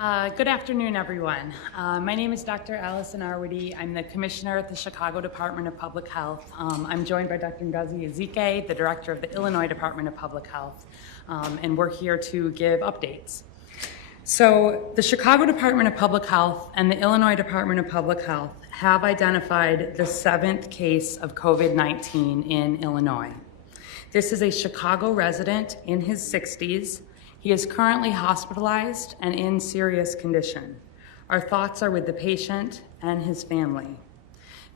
Good afternoon, everyone. My name is Dr. Allison Arwady. I'm the Commissioner at the Chicago Department of Public Health. I'm joined by Dr. Ngozi Ezike, the Director of the Illinois Department of Public Health, and we're here to give updates. So the Chicago Department of Public Health and the Illinois Department of Public Health have identified the 7th case of COVID-19 in Illinois. This is a Chicago resident in his 60s. He is currently hospitalized and in serious condition. Our thoughts are with the patient and his family.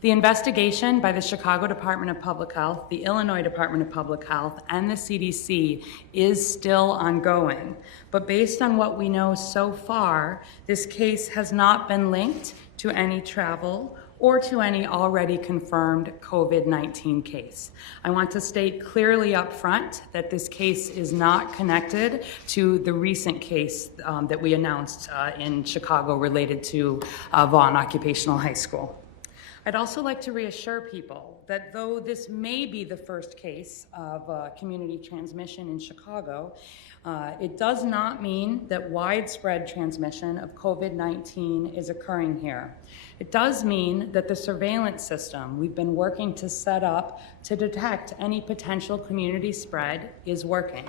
The investigation by the Chicago Department of Public Health, the Illinois Department of Public Health, and the CDC is still ongoing. But based on what we know so far, this case has not been linked to any travel or to any already confirmed COVID-19 case. I want to state clearly up front that this case is not connected to the recent case that we announced in Chicago related to Vaughan Occupational High School. I'd also like to reassure people that though this may be the first case of community transmission in Chicago, it does not mean that widespread transmission of COVID-19 is occurring here. It does mean that the surveillance system we've been working to set up to detect any potential community spread is working.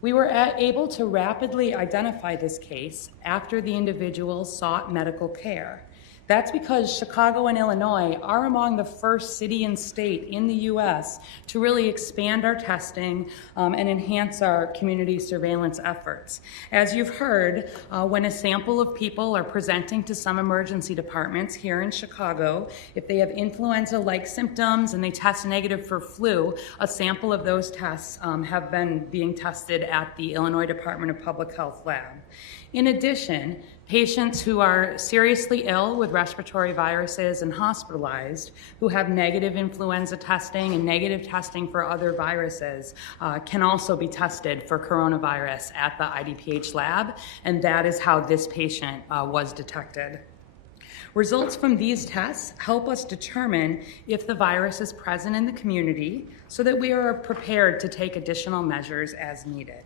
We were able to rapidly identify this case after the individual sought medical care. That's because Chicago and Illinois are among the first city and state in the U.S. to really expand our testing and enhance our community surveillance efforts. As you've heard, when a sample of people are presenting to some emergency departments here in Chicago, if they have influenza-like symptoms and they test negative for flu, a sample of those tests have been being tested at the Illinois Department of Public Health lab. In addition, patients who are seriously ill with respiratory viruses and hospitalized, who have negative influenza testing and negative testing for other viruses, can also be tested for coronavirus at the IDPH lab, and that is how this patient was detected. Results from these tests help us determine if the virus is present in the community so that we are prepared to take additional measures as needed.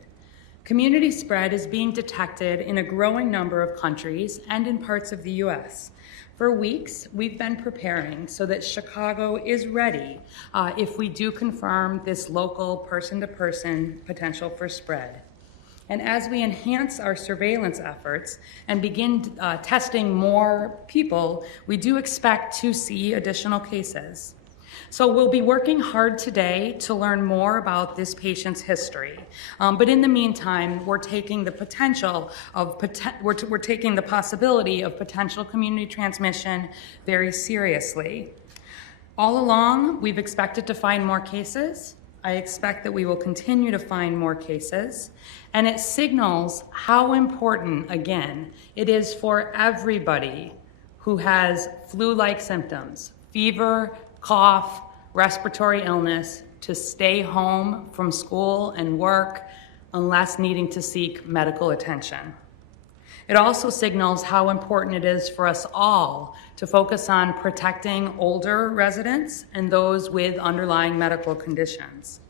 Community spread is being detected in a growing number of countries and in parts of the U.S. For weeks, we've been preparing so that Chicago is ready if we do confirm this local person-to-person potential for spread. And as we enhance our surveillance efforts and begin testing more people, we do expect to see additional cases. So we'll be working hard today to learn more about this patient's history. But in the meantime, we're taking the possibility of potential community transmission very seriously. All along, we've expected to find more cases. I expect that we will continue to find more cases. And it signals how important, again, it is for everybody who has flu-like symptoms, fever, cough, respiratory illness, to stay home from school and work unless needing to seek medical attention. It also signals how important it is for us all to focus on protecting older residents and those with underlying medical conditions.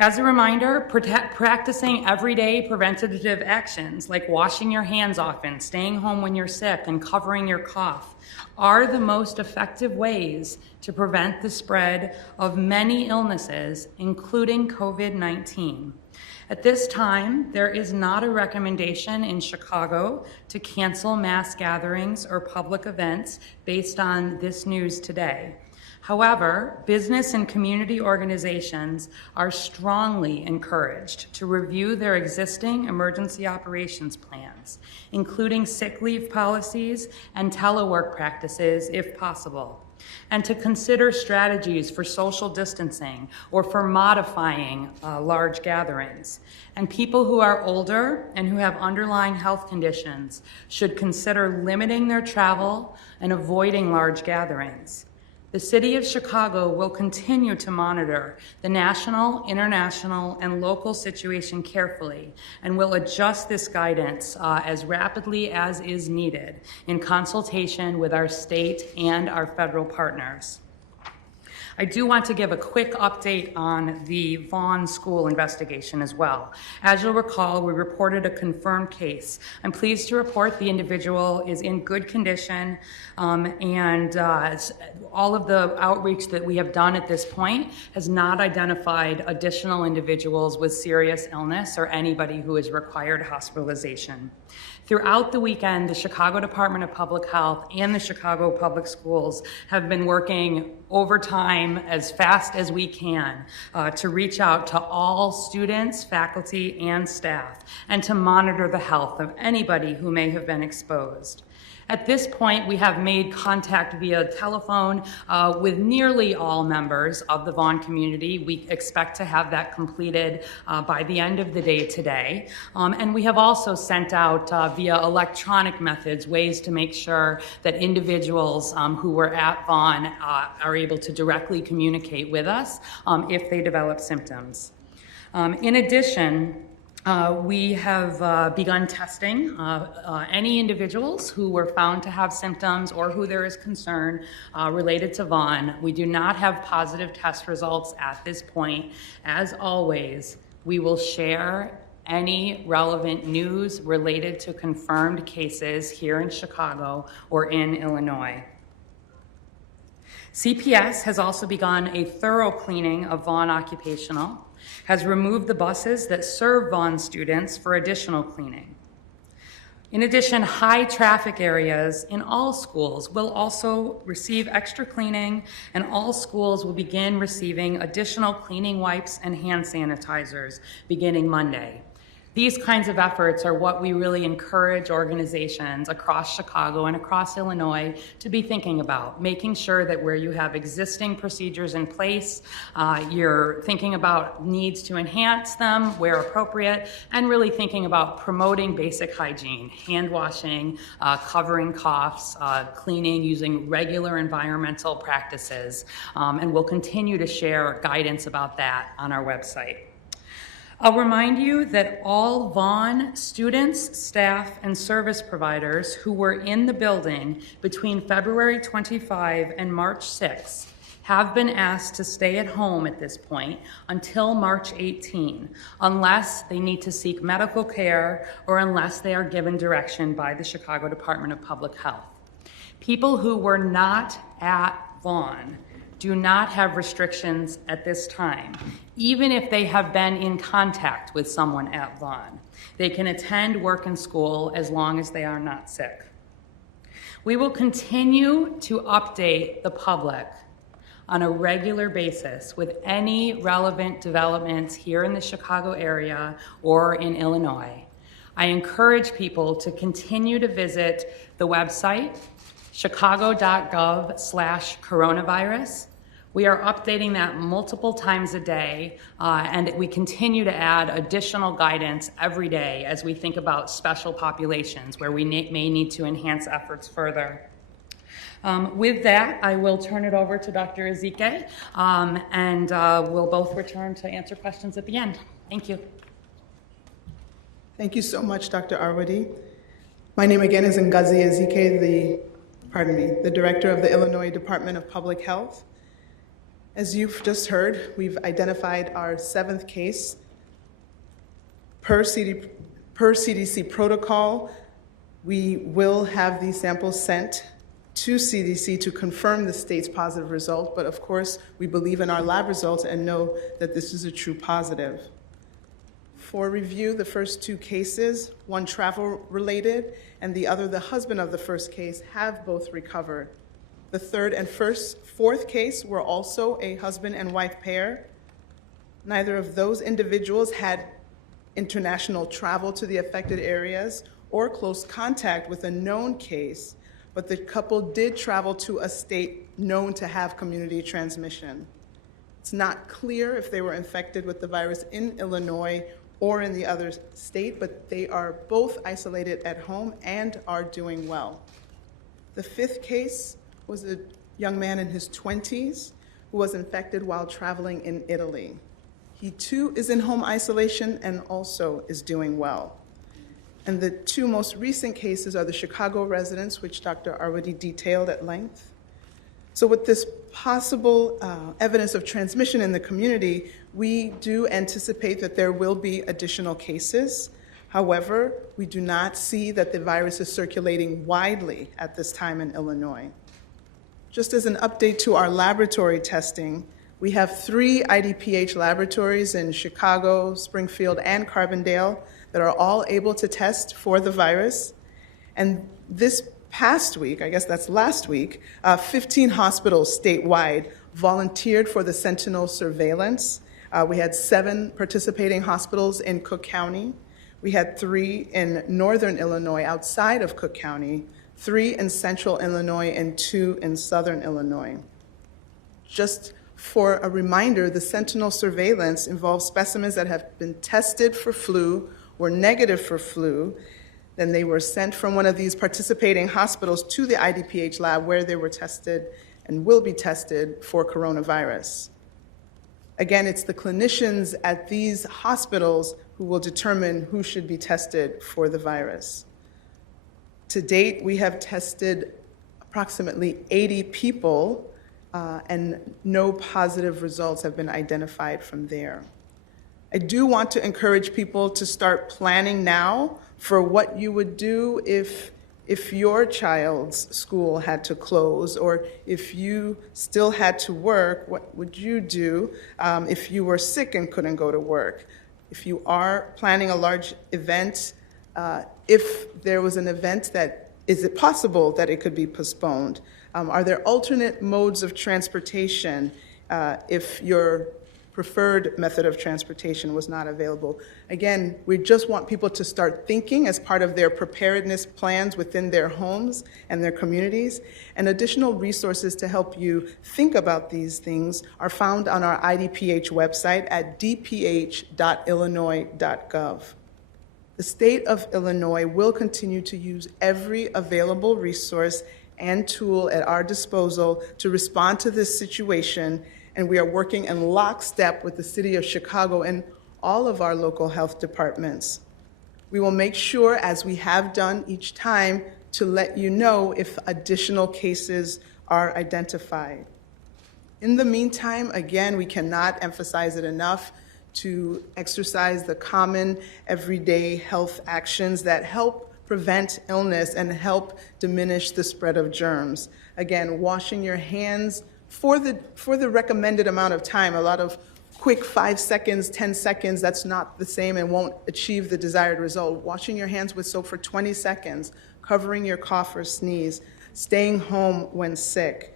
As a reminder, practicing everyday preventative actions like washing your hands often, staying home when you're sick, and covering your cough are the most effective ways to prevent the spread of many illnesses, including COVID-19. At this time, there is not a recommendation in Chicago to cancel mass gatherings or public events based on this news today. However, business and community organizations are strongly encouraged to review their existing emergency operations plans, including sick leave policies and telework practices if possible, and to consider strategies for social distancing or for modifying large gatherings. And people who are older and who have underlying health conditions should consider limiting their travel and avoiding large gatherings. The City of Chicago will continue to monitor the national, international, and local situation carefully and will adjust this guidance as rapidly as is needed in consultation with our state and our federal partners. I do want to give a quick update on the Vaughan school investigation as well. As you'll recall, we reported a confirmed case. I'm pleased to report the individual is in good condition, and all of the outreach that we have done at this point has not identified additional individuals with serious illness or anybody who has required hospitalization. Throughout the weekend, the Chicago Department of Public Health and the Chicago Public Schools have been working overtime as fast as we can to reach out to all students, faculty, and staff, and to monitor the health of anybody who may have been exposed. At this point, we have made contact via telephone with nearly all members of the Vaughan community. We expect to have that completed by the end of the day today. And we have also sent out via electronic methods ways to make sure that individuals who were at Vaughan are able to directly communicate with us if they develop symptoms. In addition, we have begun testing any individuals who were found to have symptoms or who there is concern related to Vaughan. We do not have positive test results at this point. As always, we will share any relevant news related to confirmed cases here in Chicago or in Illinois. CPS has also begun a thorough cleaning of Vaughan Occupational, has removed the buses that serve Vaughan students for additional cleaning. In addition, high traffic areas in all schools will also receive extra cleaning, and all schools will begin receiving additional cleaning wipes and hand sanitizers beginning Monday. These kinds of efforts are what we really encourage organizations across Chicago and across Illinois to be thinking about, making sure that where you have existing procedures in place, you're thinking about needs to enhance them where appropriate, and really thinking about promoting basic hygiene, hand washing, covering coughs, cleaning, using regular environmental practices, and we'll continue to share guidance about that on our website. I'll remind you that all Vaughan students, staff, and service providers who were in the building between February 25 and March 6 have been asked to stay at home at this point until March 18, unless they need to seek medical care or unless they are given direction by the Chicago Department of Public Health. People who were not at Vaughan do not have restrictions at this time, even if they have been in contact with someone at Vaughan. They can attend work and school as long as they are not sick. We will continue to update the public on a regular basis with any relevant developments here in the Chicago area or in Illinois. I encourage people to continue to visit the website, chicago.gov/coronavirus. We are updating that multiple times a day, and we continue to add additional guidance every day as we think about special populations where we may need to enhance efforts further. With that, I will turn it over to Dr. Ezike, and we'll both return to answer questions at the end. Thank you. Thank you so much, Dr. Arwady. My name again is Ngozi Ezike, the Director of the Illinois Department of Public Health. As you've just heard, we've identified our 7th case. Per CDC protocol, we will have these samples sent to CDC to confirm the state's positive result, but of course, we believe in our lab results and know that this is a true positive. For review, the first 2 cases, one travel-related and the other the husband of the first case, have both recovered. The 3rd and 4th case were also a husband and wife pair. Neither of those individuals had international travel to the affected areas or close contact with a known case, but the couple did travel to a state known to have community transmission. It's not clear if they were infected with the virus in Illinois or in the other state, but they are both isolated at home and are doing well. The 5th case was a young man in his 20s who was infected while traveling in Italy. He too is in home isolation and also is doing well. And the 2 most recent cases are the Chicago residents, which Dr. Arwady detailed at length. So with this possible evidence of transmission in the community, we do anticipate that there will be additional cases. However, we do not see that the virus is circulating widely at this time in Illinois. Just as an update to our laboratory testing, we have 3 IDPH laboratories in Chicago, Springfield, and Carbondale that are all able to test for the virus. And this past week, I guess that's last week, 15 hospitals statewide volunteered for the Sentinel surveillance. We had 7 participating hospitals in Cook County. We had 3 in northern Illinois outside of Cook County, 3 in central Illinois, and 2 in southern Illinois. Just for a reminder, the Sentinel surveillance involves specimens that have been tested for flu, were negative for flu, then they were sent from one of these participating hospitals to the IDPH lab where they were tested and will be tested for coronavirus. Again, it's the clinicians at these hospitals who will determine who should be tested for the virus. To date, we have tested approximately 80 people, and no positive results have been identified from there. I do want to encourage people to start planning now for what you would do if your child's school had to close, or if you still had to work, what would you do if you were sick and couldn't go to work? If you are planning a large event, if there was an event is it possible that it could be postponed? Are there alternate modes of transportation if your preferred method of transportation was not available? Again, we just want people to start thinking as part of their preparedness plans within their homes and their communities. And additional resources to help you think about these things are found on our IDPH website at dph.illinois.gov. The state of Illinois will continue to use every available resource and tool at our disposal to respond to this situation, and we are working in lockstep with the City of Chicago and all of our local health departments. We will make sure, as we have done each time, to let you know if additional cases are identified. In the meantime, again, we cannot emphasize it enough to exercise the common everyday health actions that help prevent illness and help diminish the spread of germs. Again, washing your hands for the recommended amount of time. A lot of quick 5 seconds, 10 seconds, that's not the same and won't achieve the desired result. Washing your hands with soap for 20 seconds, covering your cough or sneeze, staying home when sick.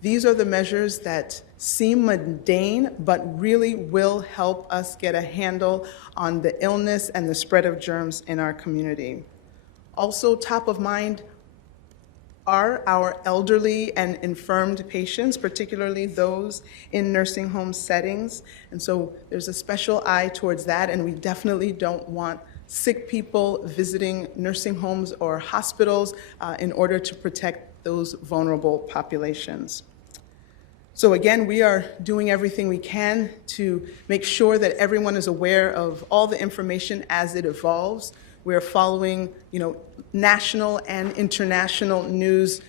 These are the measures that seem mundane, but really will help us get a handle on the illness and the spread of germs in our community. Also, top of mind are our elderly and infirmed patients, particularly those in nursing home settings. And so there's a special eye towards that, and we definitely don't want sick people visiting nursing homes or hospitals in order to protect those vulnerable populations. So again, we are doing everything we can to make sure that everyone is aware of all the information as it evolves. We're following, national and international news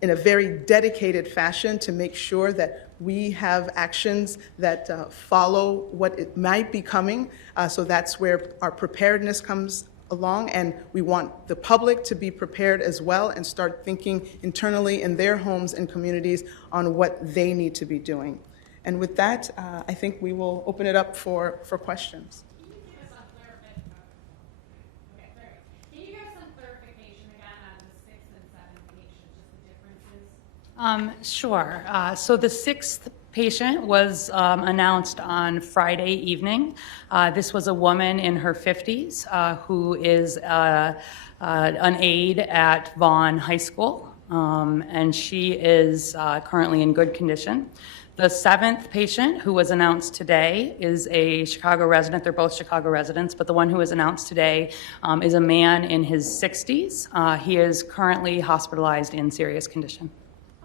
in a very dedicated fashion to make sure that we have actions that follow what it might be coming. So that's where our preparedness comes along, and we want the public to be prepared as well and start thinking internally in their homes and communities on what they need to be doing. And with that, I think we will open it up for questions. Can you give us some clarification again on the 6th and 7th patients, just the differences? Sure. So the 6th patient was announced on Friday evening. This was a woman in her 50s who is an aide at Vaughan High School, and she is currently in good condition. The 7th patient who was announced today is a Chicago resident. They're both Chicago residents, but the one who was announced today is a man in his 60s. He is currently hospitalized in serious condition. I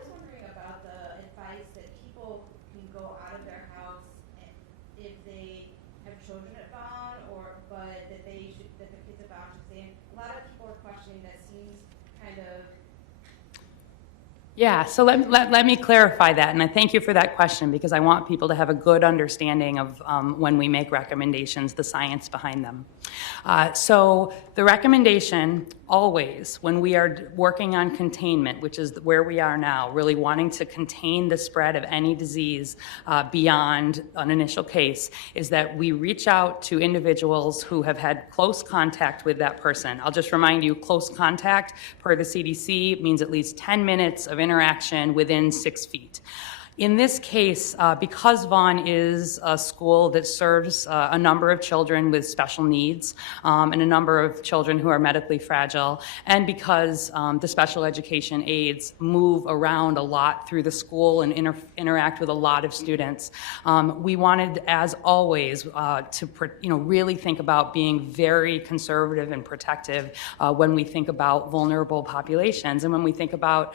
was wondering about the advice that people can go out of their house if they have children at Vaughan, but that the kids at Vaughan should stay in. A lot of people are questioning that. Seems kind of Yeah, so let me clarify that, and I thank you for that question because I want people to have a good understanding of when we make recommendations, the science behind them. So the recommendation always, when we are working on containment, which is where we are now, really wanting to contain the spread of any disease beyond an initial case, is that we reach out to individuals who have had close contact with that person. I'll just remind you, close contact per the CDC means at least 10 minutes of interaction within 6 feet. In this case, because Vaughan is a school that serves a number of children with special needs and a number of children who are medically fragile, and because the special education aides move around a lot through the school and interact with a lot of students, we wanted, as always, to really think about being very conservative and protective when we think about vulnerable populations and when we think about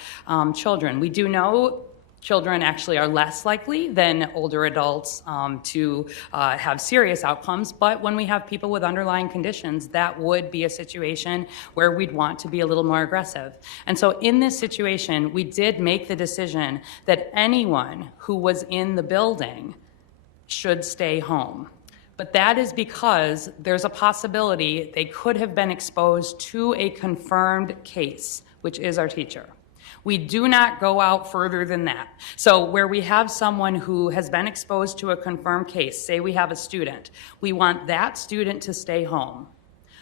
children. We do know children actually are less likely than older adults to have serious outcomes, but when we have people with underlying conditions, that would be a situation where we'd want to be a little more aggressive. And so in this situation, we did make the decision that anyone who was in the building should stay home. But that is because there's a possibility they could have been exposed to a confirmed case, which is our teacher. We do not go out further than that. So where we have someone who has been exposed to a confirmed case, say we have a student, we want that student to stay home.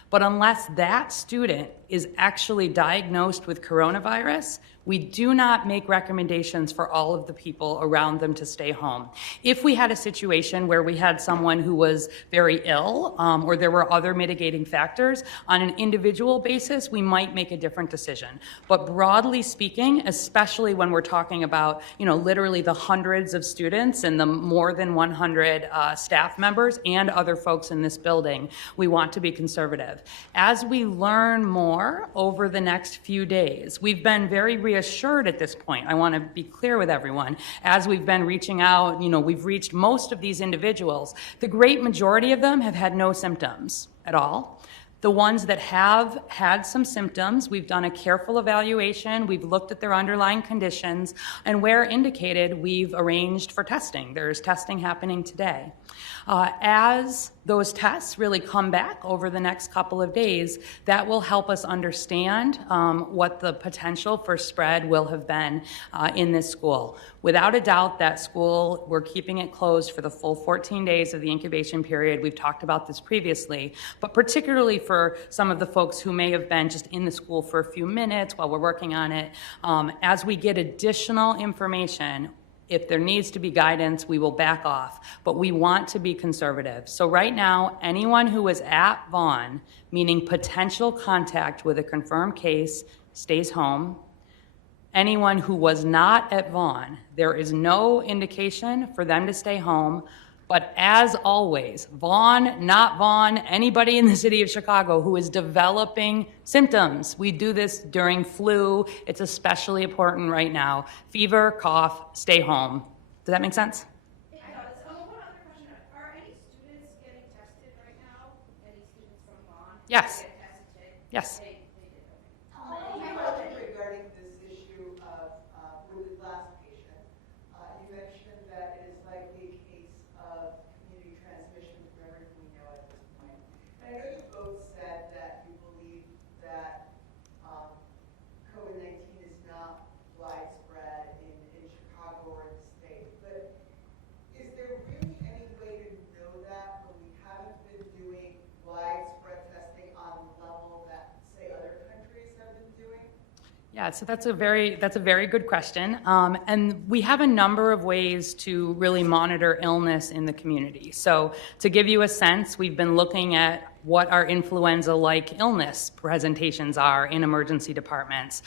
But unless that student is actually diagnosed with coronavirus, we do not make recommendations for all of the people around them to stay home. If we had a situation where we had someone who was very ill or there were other mitigating factors, on an individual basis, we might make a different decision. But broadly speaking, especially when we're talking about, literally the hundreds of students and the more than 100 staff members and other folks in this building, we want to be conservative. As we learn more over the next few days, we've been very reassured at this point. I want to be clear with everyone. As we've been reaching out, we've reached most of these individuals. The great majority of them have had no symptoms at all. The ones that have had some symptoms, we've done a careful evaluation, we've looked at their underlying conditions, and where indicated, we've arranged for testing. There's testing happening today. As those tests really come back over the next couple of days, that will help us understand what the potential for spread will have been in this school. Without a doubt, that school, we're keeping it closed for the full 14 days of the incubation period. We've talked about this previously, but particularly for some of the folks who may have been just in the school for a few minutes while we're working on it, as we get additional information, if there needs to be guidance, we will back off, but we want to be conservative. So right now, anyone who is at Vaughan, meaning potential contact with a confirmed case, stays home. Anyone who was not at Vaughan, there is no indication for them to stay home. But as always, Vaughan, not Vaughan, anybody in the city of Chicago who is developing symptoms, we do this during flu. It's especially important right now. Fever, cough, stay home. Does that make sense? It does. One other question. Are any students getting tested right now? Any students from Vaughan? Yes. Get tested today? Yes. They did, okay. Regarding this issue of with the last patient, you mentioned that it is likely a case of community transmission from everything we know at this point. And I know you both said that you believe that COVID-19 is not widespread in Chicago or in the state, but is there really any way to know that when we haven't been doing widespread testing on the level that, say, other countries have been doing? Yeah, so that's a very good question. And we have a number of ways to really monitor illness in the community. So to give you a sense, we've been looking at what our influenza-like illness presentations are in emergency departments.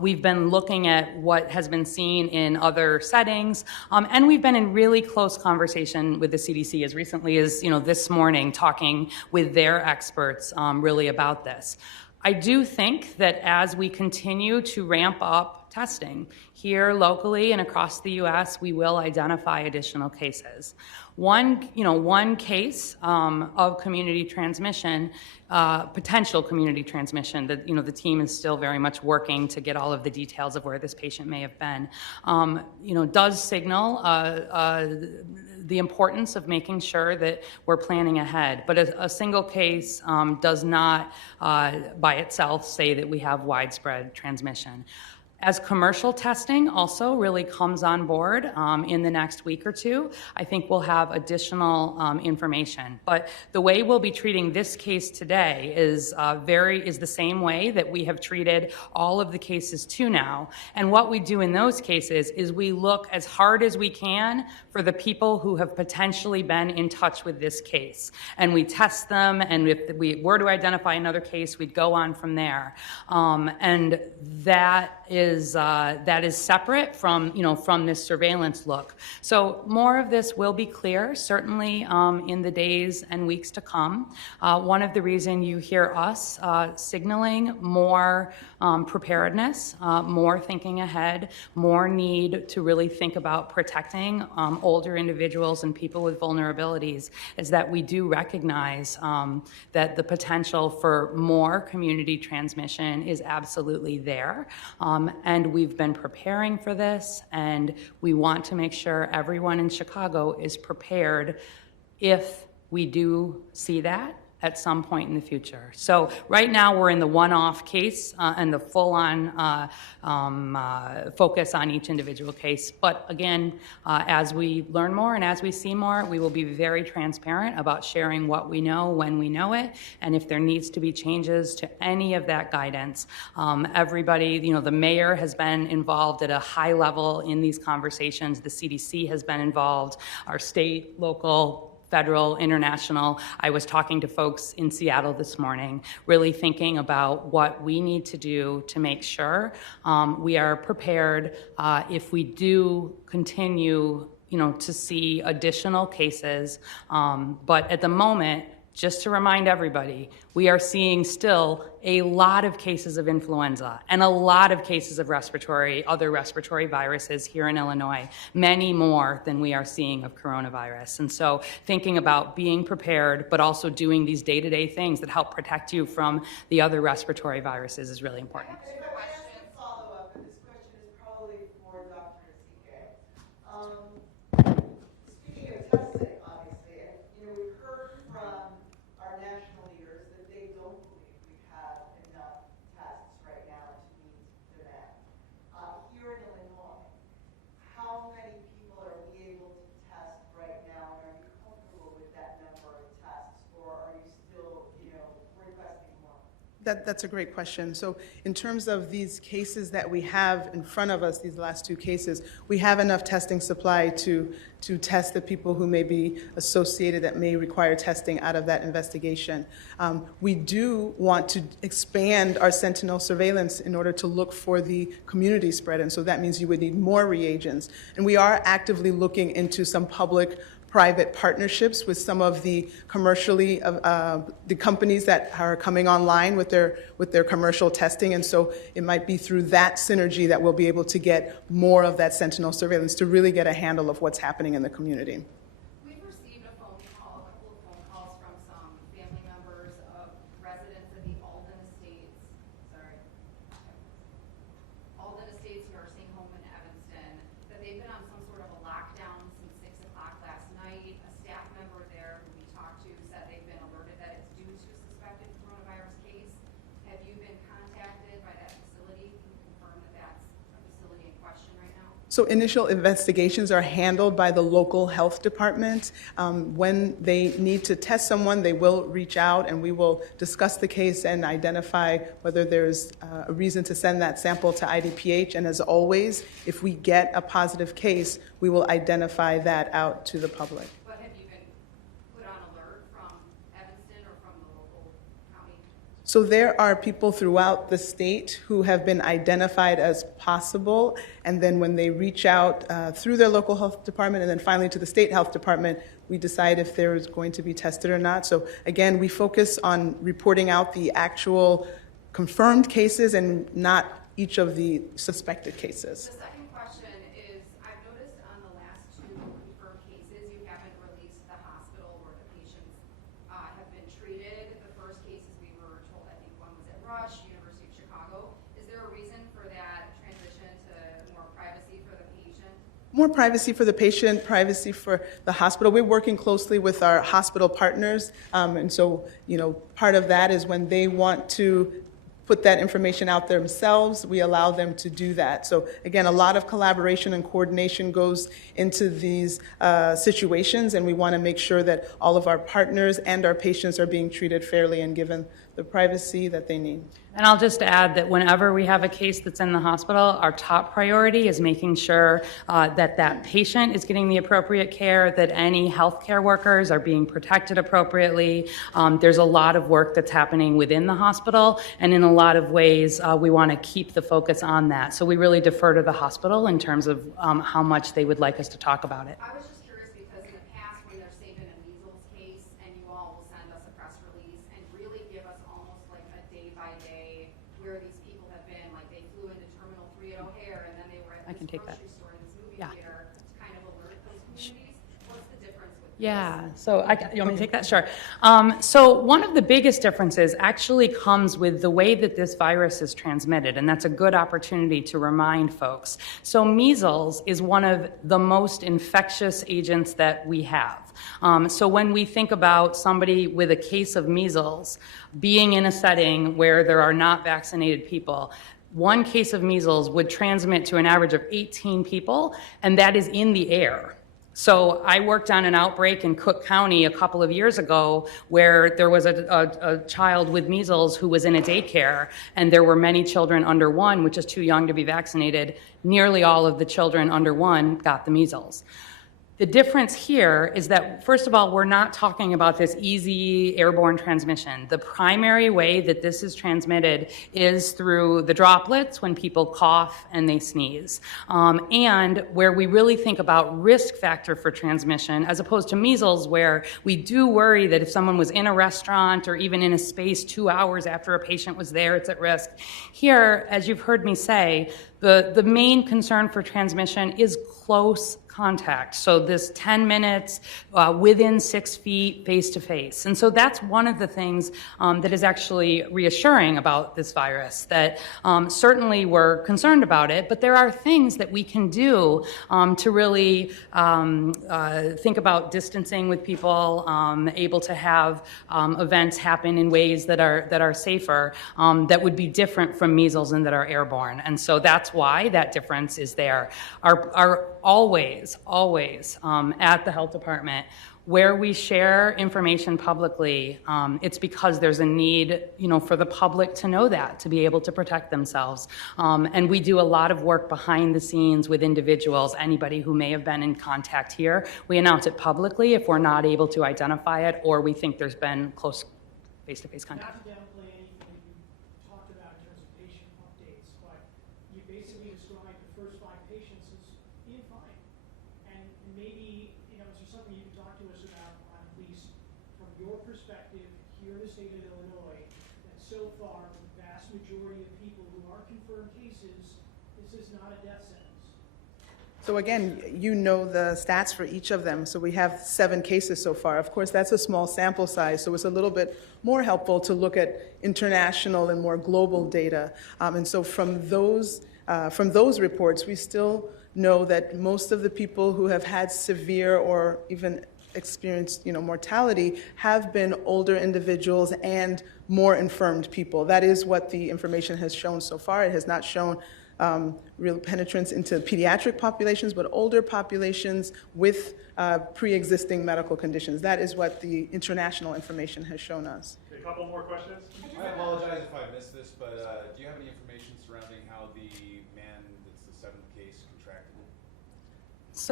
We've been looking at what has been seen in other settings, and we've been in really close conversation with the CDC as recently as this morning, talking with their experts really about this. I do think that as we continue to ramp up up testing. Here locally and across the U.S., we will identify additional cases. One case of community transmission, potential community transmission, that the team is still very much working to get all of the details of where this patient may have been, does signal the importance of making sure that we're planning ahead. But a single case does not by itself say that we have widespread transmission. As commercial testing also really comes on board in the next week or two, I think we'll have additional information. But the way we'll be treating this case today is the same way that we have treated all of the cases to now. And what we do in those cases is we look as hard as we can for the people who have potentially been in touch with this case. And we test them, and if we were to identify another case, we'd go on from there. And that is separate from this surveillance look. So more of this will be clear, certainly in the days and weeks to come. One of the reasons you hear us signaling more preparedness, more thinking ahead, more need to really think about protecting older individuals and people with vulnerabilities is that we do recognize that the potential for more community transmission is absolutely there. And we've been preparing for this, and we want to make sure everyone in Chicago is prepared if we do see that at some point in the future. So right now we're in the one-off case and the full-on focus on each individual case. But again, as we learn more and as we see more, we will be very transparent about sharing what we know when we know it. And if there needs to be changes to any of that guidance, everybody, the mayor has been involved at a high level in these conversations. The CDC has been involved, our state, local, federal, international. I was talking to folks in Seattle this morning, really thinking about what we need to do to make sure we are prepared if we do continue, to see additional cases. But at the moment, just to remind everybody, we are seeing still a lot of cases of influenza and a lot of cases of other respiratory viruses here in Illinois, many more than we are seeing of coronavirus. And so thinking about being prepared, but also doing these day-to-day things that help protect you from the other respiratory viruses is really important. If I might ask a follow-up, and this question is probably for Dr. Ezike. Speaking of testing, obviously, and we've heard from our national leaders that they don't believe we have enough tests right now to meet demand. Here in Illinois, how many people are we able to test right now, and are you comfortable with that number of tests, or are you still, requesting more? That's a great question. So in terms of these cases that we have in front of us, these last two cases, we have enough testing supply to test the people who may be associated that may require testing out of that investigation. We do want to expand our sentinel surveillance in order to look for the community spread, and so that means you would need more reagents. And we are actively looking into some public-private partnerships with some of the commercially the companies that are coming online with their commercial testing, and so it might be through that synergy that we'll be able to get more of that sentinel surveillance to really get a handle of what's happening in the community. We've received a couple of phone calls from some family members of residents of the Alden Estates nursing home in Evanston, that they've been on some sort of a lockdown since 6 o'clock last night. A staff member there who we talked to said they've been alerted that it's due to a suspected coronavirus case. Have you been contacted by that facility? Can you confirm that that's a facility in question right now? So initial investigations are handled by the local health department. When they need to test someone, they will reach out and we will discuss the case and identify whether there's a reason to send that sample to IDPH. And as always, if we get a positive case, we will identify that out to the public. But have you been put on alert from Evanston or from the local county? So there are people throughout the state who have been identified as possible, and then when they reach out through their local health department and then finally to the state health department, we decide if they're going to be tested or not. So again, we focus on reporting out the actual confirmed cases and not each of the suspected cases. The second question is, I've noticed on the last 2 confirmed cases, you haven't released the hospital where the patients have been treated. The first cases we were told, I think one was at Rush, University of Chicago. Is there a reason for that transition to more privacy for the patient? More privacy for the patient, privacy for the hospital. We're working closely with our hospital partners, and so, part of that is when they want to put that information out themselves, we allow them to do that. So again, a lot of collaboration and coordination goes into these situations, and we want to make sure that all of our partners and our patients are being treated fairly and given the privacy that they need. And I'll just add that whenever we have a case that's in the hospital, our top priority is making sure that that patient is getting the appropriate care, that any healthcare workers are being protected appropriately. There's a lot of work that's happening within the hospital, and in a lot of ways, we want to keep the focus on that. So we really defer to the hospital in terms of how much they would like us to talk about it. I was just curious because in the past, when there's say been a measles case, and you all will send us a press release and really give us almost like a day by day where these people have been, like they flew into Terminal 3 at O'Hare, and then they were at I can this take that. grocery store in this movie Yeah. theater to kind of alert those communities. What's the difference with this? Yeah, so you want me to take that? Sure. So one of the biggest differences actually comes with the way that this virus is transmitted, and that's a good opportunity to remind folks. So measles is one of the most infectious agents that we have. So when we think about somebody with a case of measles being in a setting where there are not vaccinated people, one case of measles would transmit to an average of 18 people, and that is in the air. So I worked on an outbreak in Cook County a couple of years ago where there was a child with measles who was in a daycare, and there were many children under 1, which is too young to be vaccinated. Nearly all of the children under 1 got the measles. The difference here is that, first of all, we're not talking about this easy airborne transmission. The primary way that this is transmitted is through the droplets when people cough and they sneeze. And where we really think about risk factor for transmission, as opposed to measles, where we do worry that if someone was in a restaurant or even in a space 2 hours after a patient was there, it's at risk. Here, as you've heard me say, the main concern for transmission is close contact. So this 10 minutes within 6 feet face to face. And so that's one of the things that is actually reassuring about this virus, that certainly we're concerned about it, but there are things that we can do to really think about distancing with people, able to have events happen in ways that are safer, that would be different from measles and that are airborne. And so that's why that difference is there. Are always at the health department, where we share information publicly, it's because there's a need, for the public to know that, to be able to protect themselves. And we do a lot of work behind the scenes with individuals, anybody who may have been in contact here. We announce it publicly if we're not able to identify it or we think there's been close face-to-face contact. Not to downplay anything you talked about in terms of patient updates, but you basically described the first 5 patients as being fine. And maybe, is there something you can talk to us about, at least from your perspective here in the state of Illinois, that so far, the vast majority of people who are confirmed cases, this is not a death sentence? So again, the stats for each of them. So we have 7 cases so far. Of course, that's a small sample size, so it's a little bit more helpful to look at international and more global data. And so from those reports, we still know that most of the people who have had severe or even experienced, mortality have been older individuals and more infirmed people. That is what the information has shown so far. It has not shown real penetrance into pediatric populations, but older populations with pre-existing medical conditions. That is what the international information has shown us. Okay, a couple more questions? I apologize if I missed this, but do you have any information surrounding how the man that's the 7th case contracted it?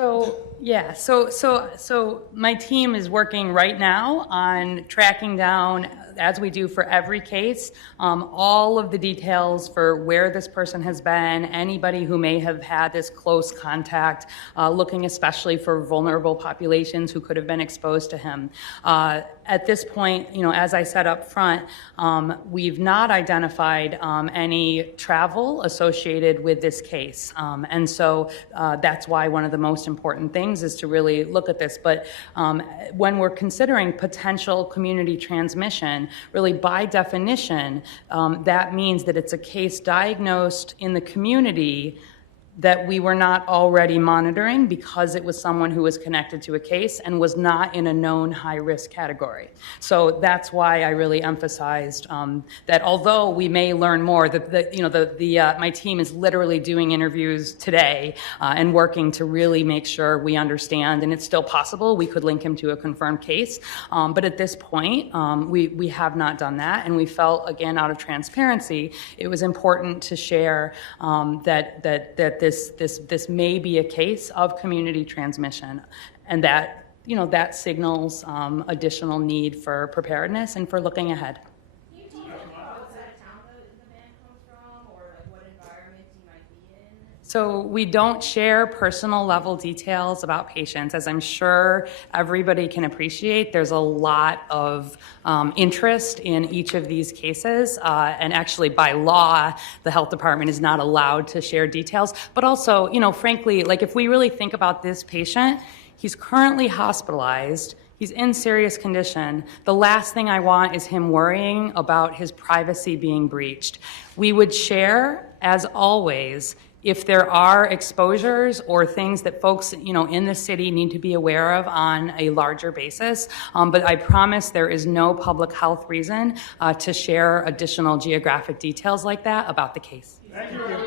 So my team is working right now on tracking down, as we do for every case, all of the details for where this person has been, anybody who may have had this close contact, looking especially for vulnerable populations who could have been exposed to him. at this point, as I said up front, we've not identified any travel associated with this case. And so that's why one of the most important things is to really look at this. But when we're considering potential community transmission, really by definition, that means that it's a case diagnosed in the community that we were not already monitoring because it was someone who was connected to a case and was not in a known high-risk category. So that's why I really emphasized that although we may learn more, my team is literally doing interviews today and working to really make sure we understand, and it's still possible we could link him to a confirmed case. But at this point, we have not done that, and we felt, again, out of transparency, it was important to share that this may be a case of community transmission, and that that signals additional need for preparedness and for looking ahead. Can you tell us what side of town the man comes from, or like what environment he might be in? So we don't share personal level details about patients. As I'm sure everybody can appreciate, there's a lot of interest in each of these cases. And actually by law, the health department is not allowed to share details. But also, frankly, like if we really think about this patient, he's currently hospitalized. He's in serious condition. The last thing I want is him worrying about his privacy being breached. We would share, as always, if there are exposures or things that folks, in the city need to be aware of on a larger basis. But I promise there is no public health reason to share additional geographic details like that about the case. Thank you.